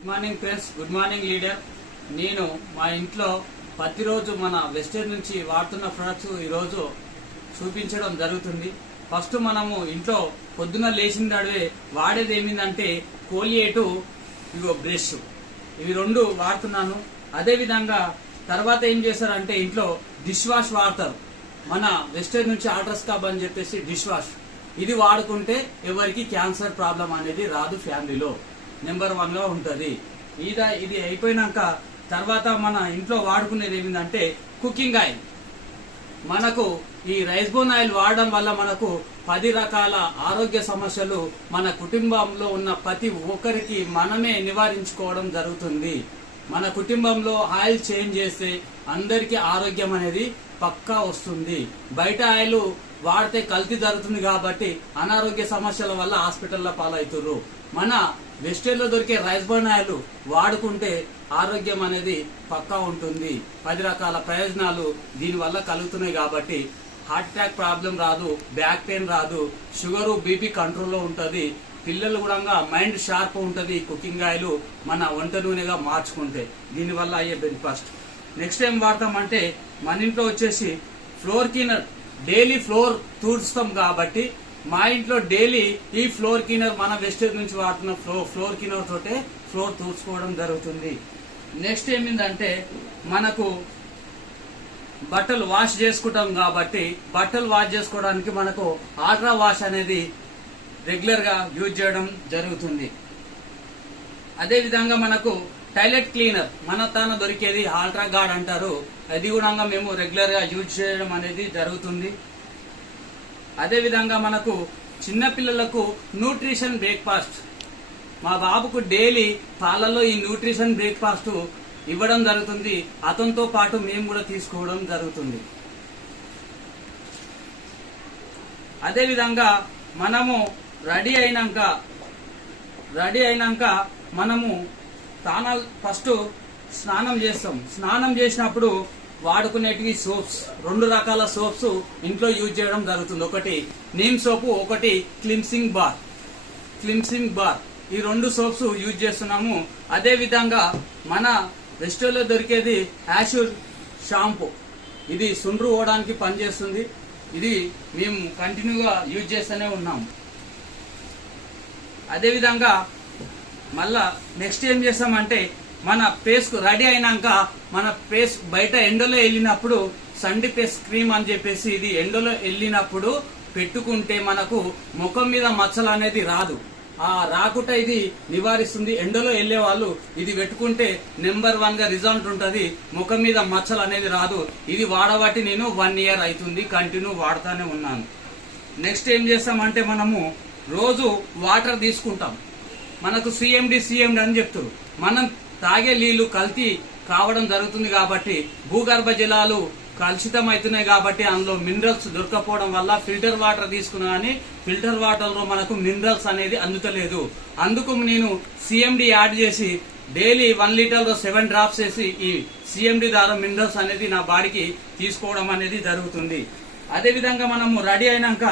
Good morning friends, good morning leader. నేను మా ఇంట్లో ప్రతిరోజు మన వెస్టర్న్ నుంచి వాడుతున్న ప్రొడక్ట్స్ ఈరోజు చూపించడం జరుగుతుంది. ఫస్ట్ మనము ఇంట్లో పొద్దున లేచిన నడువే వాడేది ఏమిందంటే కోలియేటు, ఇగో బ్రష్, ఇవి రెండు వాడుతున్నాను. అదేవిధంగా తర్వాత ఏం చేస్తారంటే ఇంట్లో డిష్ వాష్ వాడతారు. మన వెస్టర్న్ నుంచి ఆల్ట్రాస్కాప్ అని చెప్పేసి డిష్ వాష్, ఇది వాడుకుంటే ఎవరికి క్యాన్సర్ ప్రాబ్లం అనేది రాదు. ఫ్యామిలీలో నెంబర్ 1 గా ఉంటుంది. ఇది అయిపోయినాక తర్వాత మన ఇంట్లో వాడుకునేది ఏమిందంటే కుకింగ్ ఆయిల్. మనకు ఈ రైస్ బోన్ ఆయిల్ వాడడం వల్ల మనకు 10 రకాల ఆరోగ్య సమస్యలు మన కుటుంబంలో ఉన్న ప్రతి ఒక్కరికి మనమే నివారించుకోవడం జరుగుతుంది. మన కుటుంబంలో ఆయిల్ చేంజ్ చేస్తే అందరికీ ఆరోగ్యం అనేది పక్కా వస్తుంది. బయట ఆయిల్ వాడితే కల్తీ జరుగుతుంది కాబట్టి అనారోగ్య సమస్యల వల్ల హాస్పిటల్లో పాలవుతున్నారు. మన వెస్టర్న్ లో దొరికే రైస్ బోన్ ఆయిల్ వాడుకుంటే ఆరోగ్యం అనేది పక్కా ఉంటుంది. 10 రకాల ప్రయోజనాలు దీనివల్ల కలుగుతున్నాయి కాబట్టి హార్ట్ అటాక్ ప్రాబ్లం రాదు, బ్యాక్ పెయిన్ రాదు, షుగరు బీపీ కంట్రోల్లో ఉంటుంది. పిల్లలు కూడా మైండ్ షార్ప్ ఉంటుంది. కుకింగ్ ఆయిల్ మన వంట నూనెగా మార్చుకుంటే దీనివల్ల అయ్యే బెనిఫిట్. నెక్స్ట్ ఏం వాడతామంటే మన ఇంట్లో వచ్చేసి ఫ్లోర్ క్లీనర్. డైలీ ఫ్లోర్ తుడుస్తాం కాబట్టి మా ఇంట్లో డైలీ ఈ ఫ్లోర్ క్లీనర్, మన వెస్టర్న్ నుంచి వాడుతున్న ఫ్లోర్ క్లీనర్ తోటే ఫ్లోర్ తుడుచుకోవడం జరుగుతుంది. నెక్స్ట్ ఏమిందంటే మనకు బట్టలు వాష్ చేసుకుంటాం కాబట్టి బట్టలు వాష్ చేసుకోవడానికి మనకు ఆల్ట్రా వాష్ అనేది రెగ్యులర్ గా యూజ్ చేయడం జరుగుతుంది. అదే విధంగా మనకు టాయిలెట్ క్లీనర్ మన తాన దొరికేది ఆల్ట్రా గార్డ్ అంటారు. అది కూడా మేము రెగ్యులర్ గా యూజ్ చేయడం అనేది జరుగుతుంది. అదే విధంగా మనకు చిన్న పిల్లలకు న్యూట్రిషన్ బ్రేక్ఫాస్ట్, మా బాబుకు డైలీ పాలల్లో ఈ న్యూట్రిషన్ బ్రేక్ఫాస్ట్ ఇవ్వడం జరుగుతుంది. అతనితో పాటు మేము కూడా తీసుకోవడం జరుగుతుంది. అదే విధంగా మనము రెడీ అయినాక మనము ఫస్ట్ స్నానం చేస్తాం. స్నానం చేసినప్పుడు వాడుకునేటివి సోప్స్, 2 రకాల సోప్స్ ఇంట్లో యూజ్ చేయడం జరుగుతుంది. ఒకటి నీమ్ సోపు, ఒకటి క్లిన్సింగ్ బార్. ఈ 2 సోప్స్ యూజ్ చేస్తున్నాము. అదే విధంగా మన రెస్టారెంట్లో దొరికేది యాష్యూర్ షాంపూ, ఇది సుండ్రు పోవడానికి పనిచేస్తుంది. ఇది మేము కంటిన్యూగా యూజ్ చేస్తూనే ఉన్నాము. అదే విధంగా మళ్ళా నెక్స్ట్ ఏం చేస్తామంటే మన ఫేస్ కు రెడీ అయినాక మన ఫేస్ బయట ఎండలో వెళ్ళినప్పుడు సండి ఫేస్ క్రీమ్ అని చెప్పేసి ఇది ఎండలో వెళ్ళినప్పుడు పెట్టుకుంటే మనకు ముఖం మీద మచ్చలు అనేది రాదు. రాకుండా ఇది నివారిస్తుంది. ఎండలో వెళ్లే వాళ్ళు ఇది పెట్టుకుంటే నెంబర్ 1 గా రిజల్ట్ ఉంటుంది. ముఖం మీద మచ్చలు అనేది రాదు. ఇది వాడబట్టి నేను 1 ఇయర్ అవుతుంది, కంటిన్యూ వాడుతూనే ఉన్నాను. నెక్స్ట్ ఏం చేస్తామంటే మనము రోజు వాటర్ తీసుకుంటాం. మనకు సిఎండి అని చెప్తారు. మనం తాగే నీళ్లు కల్తీ కావడం జరుగుతుంది కాబట్టి భూగర్భ జలాలు కలుషితం అవుతున్నాయి కాబట్టి అందులో మినరల్స్ దొరకపోవడం వల్ల ఫిల్టర్ వాటర్ తీసుకున్నా కానీ ఫిల్టర్ వాటర్ లో మనకు మినరల్స్ అనేది అందుతలేదు. అందుకు నేను సిఎండి యాడ్ చేసి డైలీ 1 లీటర్లో 7 డ్రాప్స్ వేసి ఈ సిఎండి ద్వారా మినరల్స్ అనేది నా బాడీకి తీసుకోవడం అనేది జరుగుతుంది. అదే విధంగా మనము రెడీ అయినాక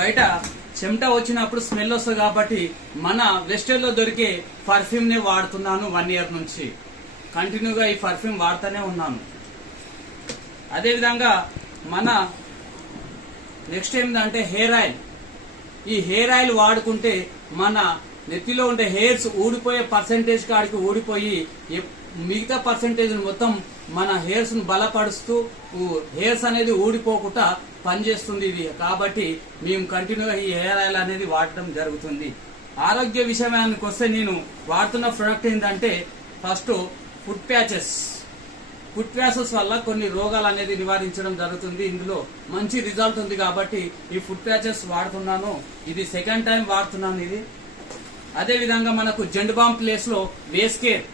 బయట చెమట వచ్చినప్పుడు స్మెల్ వస్తుంది కాబట్టి మన వెస్టర్న్ లో దొరికే పర్ఫ్యూమ్ నే వాడుతున్నాను. 1 ఇయర్ నుంచి కంటిన్యూగా ఈ పర్ఫ్యూమ్ వాడుతూనే ఉన్నాను. అదే విధంగా మన నెక్స్ట్ ఏమిటంటే హెయిర్ ఆయిల్. ఈ హెయిర్ ఆయిల్ వాడుకుంటే మన నెత్తిలో ఉండే హెయిర్స్ ఊడిపోయే పర్సెంటేజ్ కాడికి ఊడిపోయి మిగతా పర్సెంటేజ్ మొత్తం మన హెయిర్స్ ను బలపరుస్తూ హెయిర్స్ అనేది ఊడిపోకుండా పనిచేస్తుంది ఇది. కాబట్టి మేము కంటిన్యూగా ఈ హెయిర్ ఆయిల్ అనేది వాడటం జరుగుతుంది. ఆరోగ్య విషయానికి వస్తే నేను వాడుతున్న ప్రొడక్ట్ ఏంటంటే ఫస్ట్ ఫుడ్ ప్యాచెస్ వల్ల కొన్ని రోగాలు అనేది నివారించడం జరుగుతుంది. ఇందులో మంచి రిజల్ట్ ఉంది కాబట్టి ఈ ఫుడ్ ప్యాచెస్ వాడుతున్నాను. ఇది 2nd టైం వాడుతున్నాను ఇది. అదే విధంగా మనకు జెండు బాంబ్ ప్లేస్ లో వేస్ కేర్.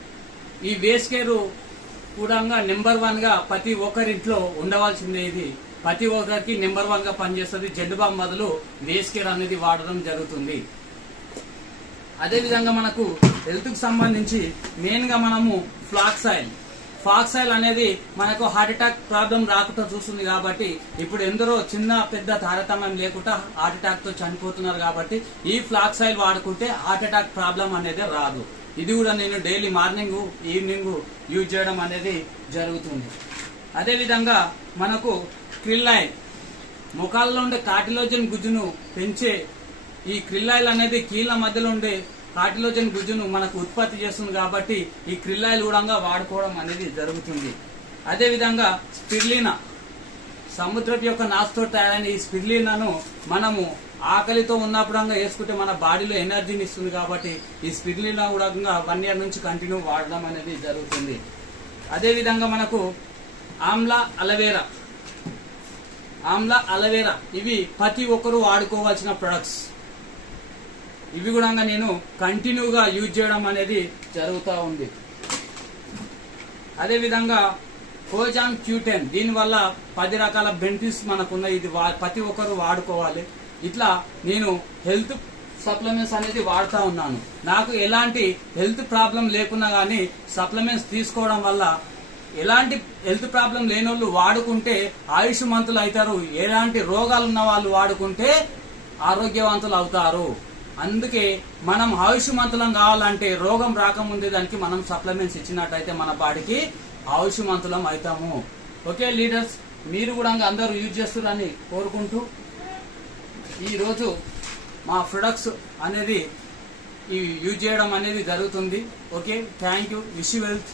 ఈ వేస్ కేర్ కూడా నెంబర్ 1 గా ప్రతి ఒక్కరింట్లో ఉండవలసిందే. ఇది ప్రతి ఒక్కరికి నెంబర్ 1 గా పనిచేస్తుంది. జెండు బాంబ్ బదులు వేస్ కేర్ అనేది వాడడం జరుగుతుంది. అదే విధంగా మనకు హెల్త్ కు సంబంధించి మెయిన్ గా మనము ఫ్లాక్స్ ఆయిల్ అనేది మనకు హార్ట్ అటాక్ ప్రాబ్లం రాకుండా చూస్తుంది కాబట్టి ఇప్పుడు ఎందరో చిన్న పెద్ద తారతమ్యం లేకుండా హార్ట్ అటాక్ తో చనిపోతున్నారు కాబట్టి ఈ ఫ్లాక్స్ ఆయిల్ వాడుకుంటే హార్ట్ అటాక్ ప్రాబ్లం అనేది రాదు. ఇది కూడా నేను డైలీ మార్నింగ్ ఈవినింగ్ యూజ్ చేయడం అనేది జరుగుతుంది. అదేవిధంగా మనకు క్రిల్ ఆయిల్, ముఖాల్లో ఉండే కార్టిలోజన్ గుజ్జును పెంచే ఈ క్రిల్ ఆయిల్ అనేది కీళ్ళ మధ్యలో ఉండే కార్టిలోజన్ గుజ్జును మనకు ఉత్పత్తి చేస్తుంది కాబట్టి ఈ క్రిల్ ఆయిల్ కూడా వాడుకోవడం అనేది జరుగుతుంది. అదేవిధంగా స్పిర్లినా, సముద్రపు యొక్క నాచుతో తయారైన ఈ స్పిర్లినాను మనము ఆకలితో ఉన్నప్పుడు వేసుకుంటే మన బాడీలో ఎనర్జీని ఇస్తుంది కాబట్టి ఈ స్పిర్లినా కూడా 1 year నుంచి కంటిన్యూ వాడడం అనేది జరుగుతుంది. అదేవిధంగా మనకు ఆమ్లా అలవేరా ఇవి ప్రతి ఒక్కరూ వాడుకోవాల్సిన ప్రొడక్ట్స్. ఇవి కూడా నేను కంటిన్యూగా యూజ్ చేయడం అనేది జరుగుతూ ఉంది. అదేవిధంగా కోజాన్ Q10, దీనివల్ల 10 రకాల బెనిఫిట్స్ మనకున్నాయి. ఇది ప్రతి ఒక్కరు వాడుకోవాలి. ఇట్లా నేను హెల్త్ సప్లిమెంట్స్ అనేది వాడుతూ ఉన్నాను. నాకు ఎలాంటి హెల్త్ ప్రాబ్లం లేకున్నా కానీ సప్లిమెంట్స్ తీసుకోవడం వల్ల ఎలాంటి హెల్త్ ప్రాబ్లం లేని వాళ్ళు వాడుకుంటే ఆయుష్మంతులు అవుతారు. ఎలాంటి రోగాలు ఉన్న వాళ్ళు వాడుకుంటే ఆరోగ్యవంతులు అవుతారు. అందుకే మనం ఆయుష్మంతులం కావాలంటే రోగం రాకముందే దానికి మనం సప్లిమెంట్స్ ఇచ్చినట్టయితే మన బాడీకి ఆయుష్మంతులం అవుతాము. ఓకే లీడర్స్, మీరు కూడా అందరూ యూజ్ చేస్తారని కోరుకుంటూ ఈరోజు మా ప్రొడక్ట్స్ అనేది యూజ్ చేయడం అనేది జరుగుతుంది. Okay, thank you. Wish you wealth.